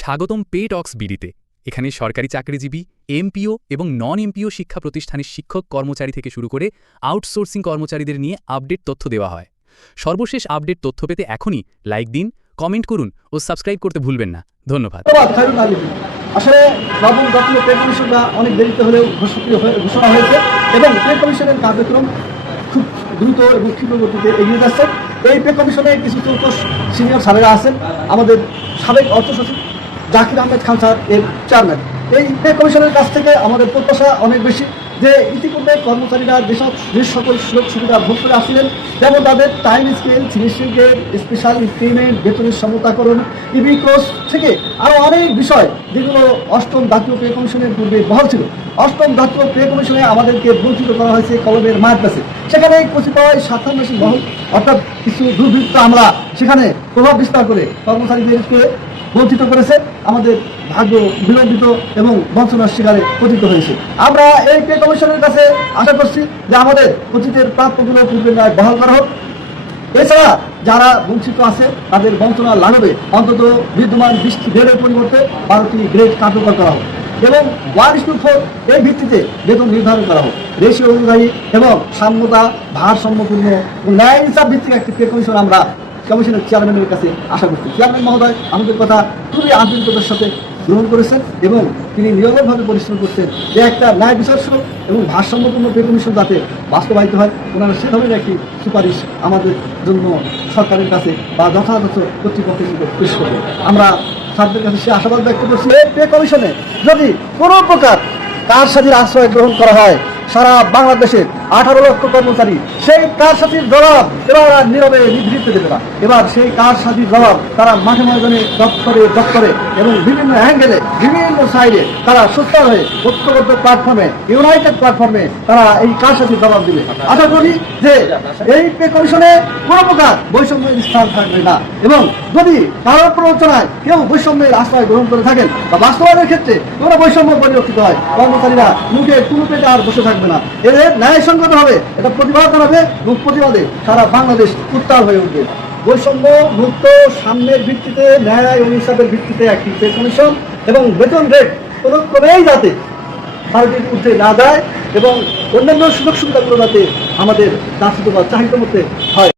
স্বাগতম পে টক্স বিডিতে। এখানে সরকারি চাকরিজীবী, এমপিও এবং নন এমপিও শিক্ষা প্রতিষ্ঠানের শিক্ষক কর্মচারী থেকে শুরু করে আউটসোর্সিং কর্মচারীদের নিয়ে আপডেট তথ্য দেওয়া হয়। সর্বশেষ আপডেট তথ্য পেতে এখনই লাইক দিন কমেন্ট করুন ও সাবস্ক্রাইব করতে ভুলবেন না। ধন্যবাদ। আসলে নবম জাতীয় পে কমিশনটা অনেক দেরিতে হলেও ঘোষণা হয়েছে এবং পে কমিশনের কার্যক্রম খুব দ্রুত এবং ক্ষীণ গতিতে এগিয়ে যাচ্ছে। এই পে কমিশনে কিছু চৌকস সিনিয়র স্যারেরা আছেন। আমাদের সাবেক অর্থ সচিব জাকির আহমেদ খান স্যার, এর চেয়ারম্যান এই পে কমিশনের কাছ থেকে আমাদের প্রত্যাশা অনেক বেশি যে ইতিপূর্বে কর্মচারীরা যেসব যে সকল সুযোগ সুবিধা ভোগ করে আসছিলেন, যেমন তাদের টাইম স্কেল ফিনিশিংয়ের স্পেশাল পেমেন্ট বেতনের সমতাকরণ ইবি কোর্স থেকে আরও অনেক বিষয় যেগুলো অষ্টম জাতীয় পে কমিশনের পূর্বে বহাল ছিল। অষ্টম জাতীয় পে কমিশনে আমাদেরকে বঞ্চিত করা হয়েছে কলমের মাঠ কাছে সেখানে কচিপাড়ায় স্বার্থান্বেষী মহল অর্থাৎ কিছু দুর্বৃত্ত আমরা সেখানে প্রভাব বিস্তার করে কর্মচারীদেরকে বঞ্চিত করেছে, আমাদের ভাগ্য বিলম্বিত এবং বঞ্চনার শিকারে পতিত হয়েছে। আমরা এই পে কমিশনের কাছে আশা করছি যে আমাদের অতীতের প্রাপ্যগুলো পূর্বের ন্যায় বহাল করা হোক। এছাড়া যারা বঞ্চিত আছে, তাদের বঞ্চনা লাঘবে, অন্তত বিদ্যমান বৃষ্টি গ্রেডের পরিবর্তে বারোটি গ্রেড কার্যকর করা হোক এবং ওয়ান ইস টু ফোর এই ভিত্তিতে বেতন নির্ধারণ করা হোক। রেশিও অনুযায়ী এবং সাম্যতা ভারসাম্যপূর্ণ ন্যায় হিসাব ভিত্তিক একটি পে কমিশন আমরা কমিশনের চেয়ারম্যানের কাছে আশা করছি। চেয়ারম্যান মহোদয়, আমাদের কথা খুবই আন্তরিকতার সাথে গ্রহণ করেছেন এবং তিনি নিরন্তরভাবে পরিশ্রম করছেন যে একটা ন্যায় বিচার্য এবং ভারসাম্যপূর্ণ পে কমিশন যাতে বাস্তবায়িত হয়, ওনারা সে ধরনের একটি সুপারিশ আমাদের জন্য সরকারের কাছে বা যথাযথ কর্তৃপক্ষের পেশ করবে। আমরা স্যারদের কাছে সে আশাবাদ ব্যক্ত করছি, এই পে কমিশনে যদি কোনো প্রকার কার সাথে আশ্রয় গ্রহণ করা হয়, সারা বাংলাদেশের আঠারো লক্ষ কর্মচারী। সেই কারসাজির জবাব এবার আর নীরবে নিভৃত দেবে না। এবার সেই কারসাজির জবাব তারা মাঠে ময়দানে দপ্তরে দপ্তরে এবং বিভিন্ন অ্যাঙ্গেলে বিভিন্ন সাইডে তারা সুস্থ হয়ে ঐক্যবদ্ধ প্ল্যাটফর্মে ইউনাইটেড প্ল্যাটফর্মে তারা এই কারসাজির জবাব দিবে। আশা করি যে এই পে কমিশনে কোনো প্রকার বৈষম্যের স্থান থাকবে না এবং যদি কারও প্ররোচনায় কেউ বৈষম্যের আশ্রয় গ্রহণ করে থাকেন বা বাস্তবায়নের ক্ষেত্রে কোনো বৈষম্য পরিলক্ষিত হয়, কর্মচারীরা মুখে কোনো পেটে আর বসে থাকবে না। এদের ন্যায়সঙ্গত হবে, এটা প্রতিবাদ জানাবে এবং প্রতিবাদে সারা বাংলাদেশ উত্তাল হয়ে উঠবে। বৈষম্য মুক্ত সামনের ভিত্তিতে, ন্যায় অনুসারের ভিত্তিতে একটি পে কমিশন এবং বেতন রেট কোনো যাতে ভারতের ঊর্ধ্বে না যায় এবং অন্যান্য সুযোগ সুবিধাগুলো যাতে আমাদের দাসিত বা চাহিদা মধ্যে